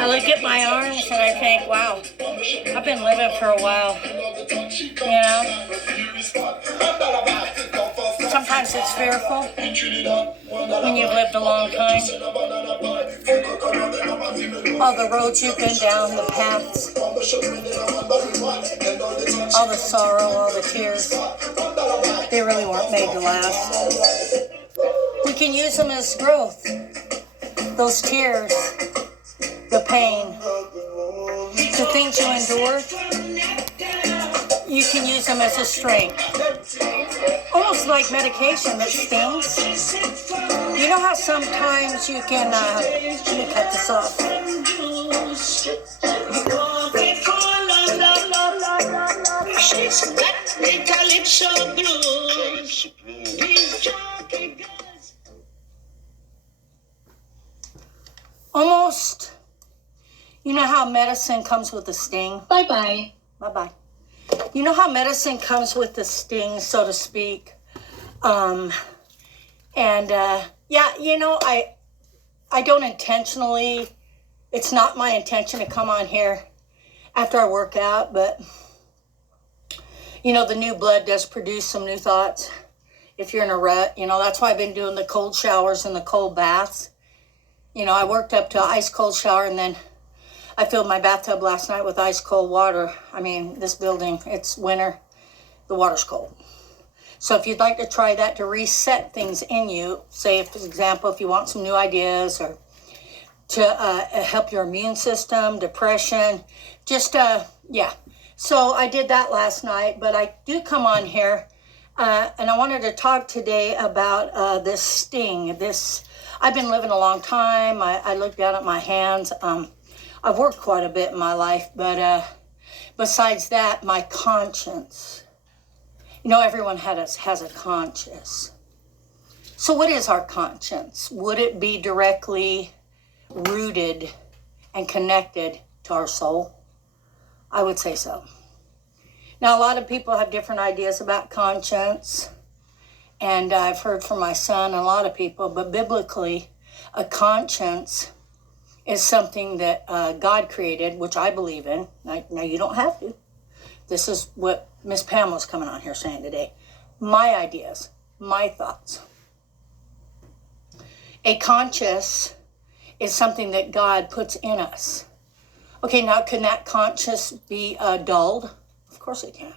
I look at my arms and I think, wow, I've been living for a while. You know? Sometimes it's fearful when you've lived a long time. All the roads you've been down, the paths, all the sorrow, all the tears, they really weren't made to last. We can use them as growth. Those tears, the pain, the things you endured, you can use them as a strength. Almost like medication that stings. You know how sometimes you can, let me cut this off. Almost, you know how medicine comes with a sting? Bye-bye. Bye-bye. You know how medicine comes with the sting, so to speak? Yeah, you know, I don't intentionally, it's not my intention to come on here after I work out, but, you know, the new blood does produce some new thoughts. If you're in a rut, you know, that's why I've been doing the cold showers and the cold baths. You know, I worked up to an ice cold shower and then I filled my bathtub last night with ice cold water. I mean, this building, it's winter, the water's cold. So if you'd like to try that to reset things in you, say, for example, if you want some new ideas or to help your immune system, depression, just, yeah. So I did that last night, but I do come on here and I wanted to talk today about this sting. I've been living a long time. I look down at my hands. I've worked quite a bit in my life, but besides that, my conscience. You know, everyone has a conscience. So what is our conscience? Would it be directly rooted and connected to our soul? I would say so. Now, a lot of people have different ideas about conscience. And I've heard from my son and a lot of people, but biblically, a conscience is something that God created, which I believe in. Now, you don't have to. This is what Miss Pamela's coming on here saying today. My ideas, my thoughts. A conscience is something that God puts in us. Okay, now can that conscience be dulled? Of course it can.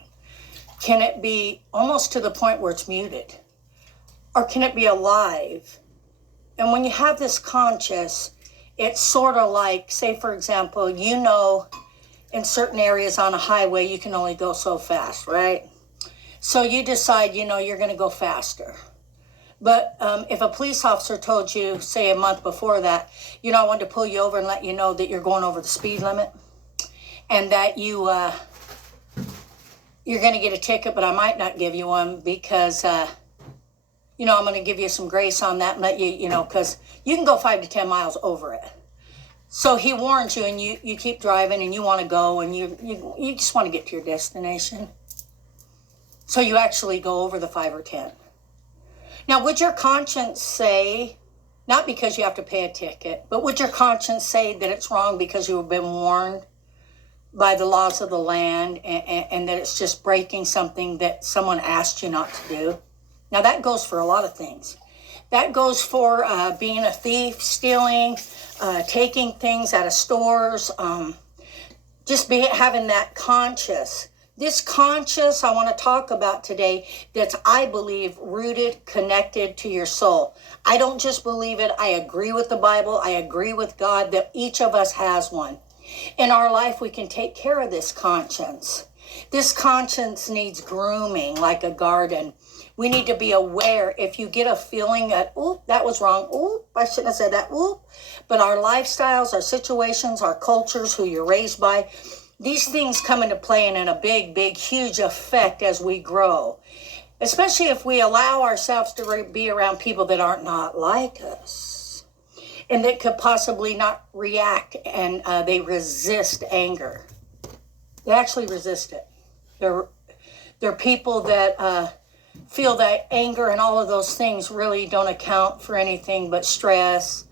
Can it be almost to the point where it's muted? Or can it be alive? And when you have this conscience, it's sort of like, say, for example, you know, in certain areas on a highway, you can only go so fast, right? So you decide, you know, you're going to go faster. But if a police officer told you, say, a month before that, you know, I wanted to pull you over and let you know that you're going over the speed limit and that you're going to get a ticket, but I might not give you one because... you know, I'm going to give you some grace on that and let you, you know, because you can go 5 to 10 miles over it. So he warns you and you keep driving and you want to go and you just want to get to your destination. So you actually go over the 5 or 10. Now, would your conscience say, not because you have to pay a ticket, but would your conscience say that it's wrong because you have been warned by the laws of the land and that it's just breaking something that someone asked you not to do? Now, that goes for a lot of things. That goes for being a thief, stealing, taking things out of stores, just having that conscience. This conscience I want to talk about today that's, I believe, rooted, connected to your soul. I don't just believe it. I agree with the Bible. I agree with God that each of us has one. In our life, we can take care of this conscience. This conscience needs grooming like a garden. We need to be aware if you get a feeling that, oh, that was wrong. Oh, I shouldn't have said that. Oh, but our lifestyles, our situations, our cultures, who you're raised by, these things come into play and in a big, big, huge effect as we grow, especially if we allow ourselves to be around people that aren't not like us and that could possibly not react and they resist anger. They actually resist it. They're people that feel that anger and all of those things really don't account for anything but stress,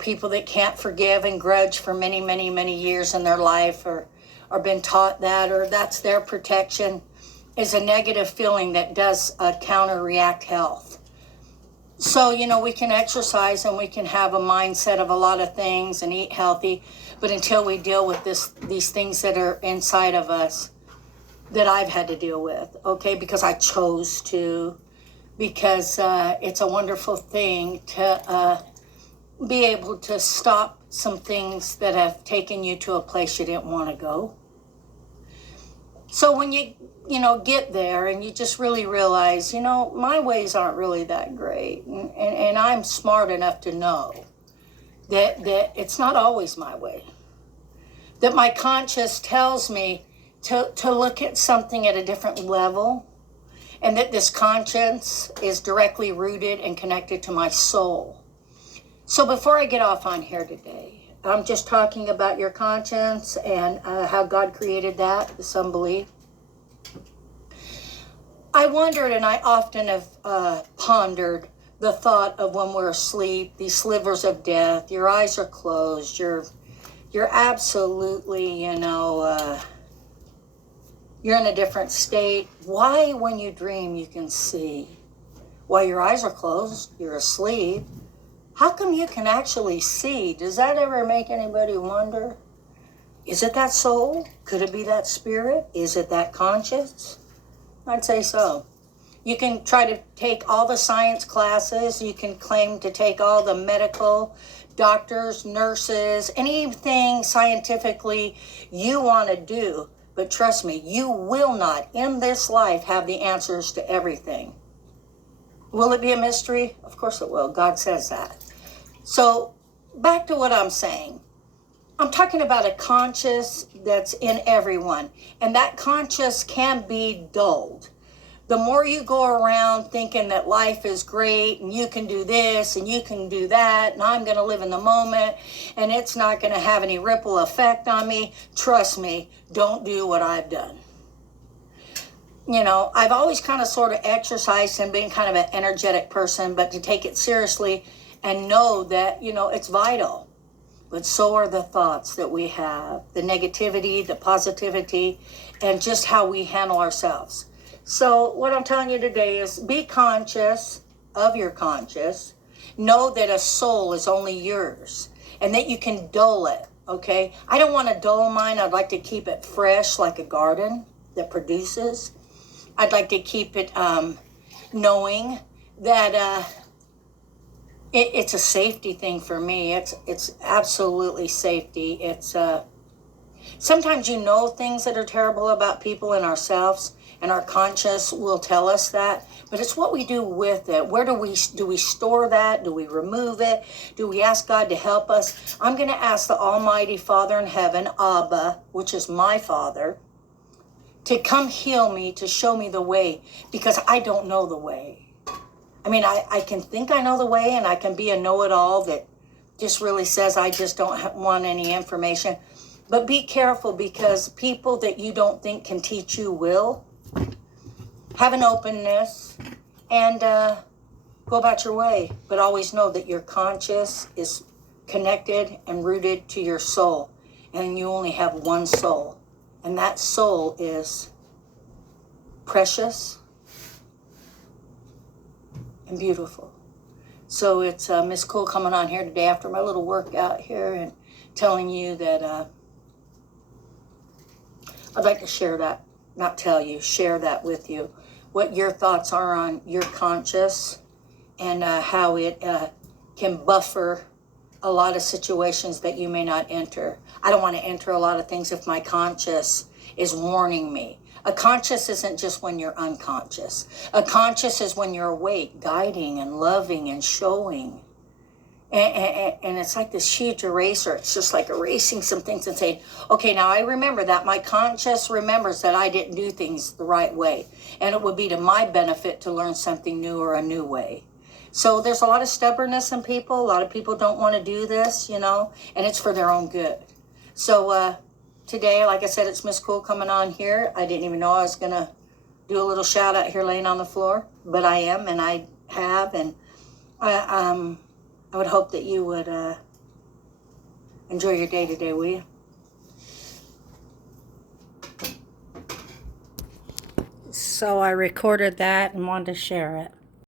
people that can't forgive and grudge for many, many, many years in their life, or been taught that, or that's their protection, is a negative feeling that does counter-react health. So, we can exercise and we can have a mindset of a lot of things and eat healthy, but until we deal with these things that are inside of us that I've had to deal with, okay, because I chose to, because it's a wonderful thing to be able to stop some things that have taken you to a place you didn't want to go. So when you get there and you just really realize, my ways aren't really that great. And I'm smart enough to know that it's not always my way. That my conscience tells me to look at something at a different level. And that this conscience is directly rooted and connected to my soul. So before I get off on here today, I'm just talking about your conscience and how God created that, some believe. I wondered, and I often have pondered the thought of when we're asleep, these slivers of death, your eyes are closed, you're absolutely, you're in a different state. Why, when you dream, you can see? While your eyes are closed, you're asleep. How come you can actually see? Does that ever make anybody wonder? Is it that soul? Could it be that spirit? Is it that conscience? I'd say so. You can try to take all the science classes. You can claim to take all the medical, doctors, nurses, anything scientifically you want to do. But trust me, you will not in this life have the answers to everything. Will it be a mystery? Of course it will. God says that. So back to what I'm saying. I'm talking about a conscience that's in everyone. And that conscience can be dulled. The more you go around thinking that life is great and you can do this and you can do that and I'm going to live in the moment and it's not going to have any ripple effect on me, trust me, don't do what I've done. I've always kind of sort of exercised and been kind of an energetic person, but to take it seriously and know that, it's vital. But so are the thoughts that we have, the negativity, the positivity, and just how we handle ourselves. So what I'm telling you today is be conscious of your conscience. Know that a soul is only yours and that you can dull it, okay? I don't want to dull mine. I'd like to keep it fresh like a garden that produces. I'd like to keep it knowing that it's a safety thing for me. It's absolutely safety. It's sometimes things that are terrible about people and ourselves, and our conscience will tell us that, but it's what we do with it. Where do we store that? Do we remove it? Do we ask God to help us? I'm going to ask the Almighty Father in heaven, Abba, which is my Father, to come heal me, to show me the way, because I don't know the way. I mean, I can think I know the way, and I can be a know-it-all that just really says I just don't want any information. But be careful, because people that you don't think can teach you will. Have an openness and go about your way. But always know that your conscience is connected and rooted to your soul. And you only have one soul. And that soul is precious and beautiful. So it's Miss Cool coming on here today after my little workout here and telling you that I'd like to share that, not tell you, share that with you, what your thoughts are on your conscience and how it can buffer a lot of situations that you may not enter. I don't want to enter a lot of things if my conscience is warning me. A conscious isn't just when you're unconscious. A conscious is when you're awake, guiding and loving and showing. And it's like this huge eraser. It's just like erasing some things and saying, okay, now I remember that. My conscience remembers that I didn't do things the right way. And it would be to my benefit to learn something new or a new way. So there's a lot of stubbornness in people. A lot of people don't want to do this, and it's for their own good. So today, like I said, it's Miss Cool coming on here. I didn't even know I was going to do a little shout out here laying on the floor, but I am, and I have, and I would hope that you would enjoy your day today, will you? So I recorded that and wanted to share it.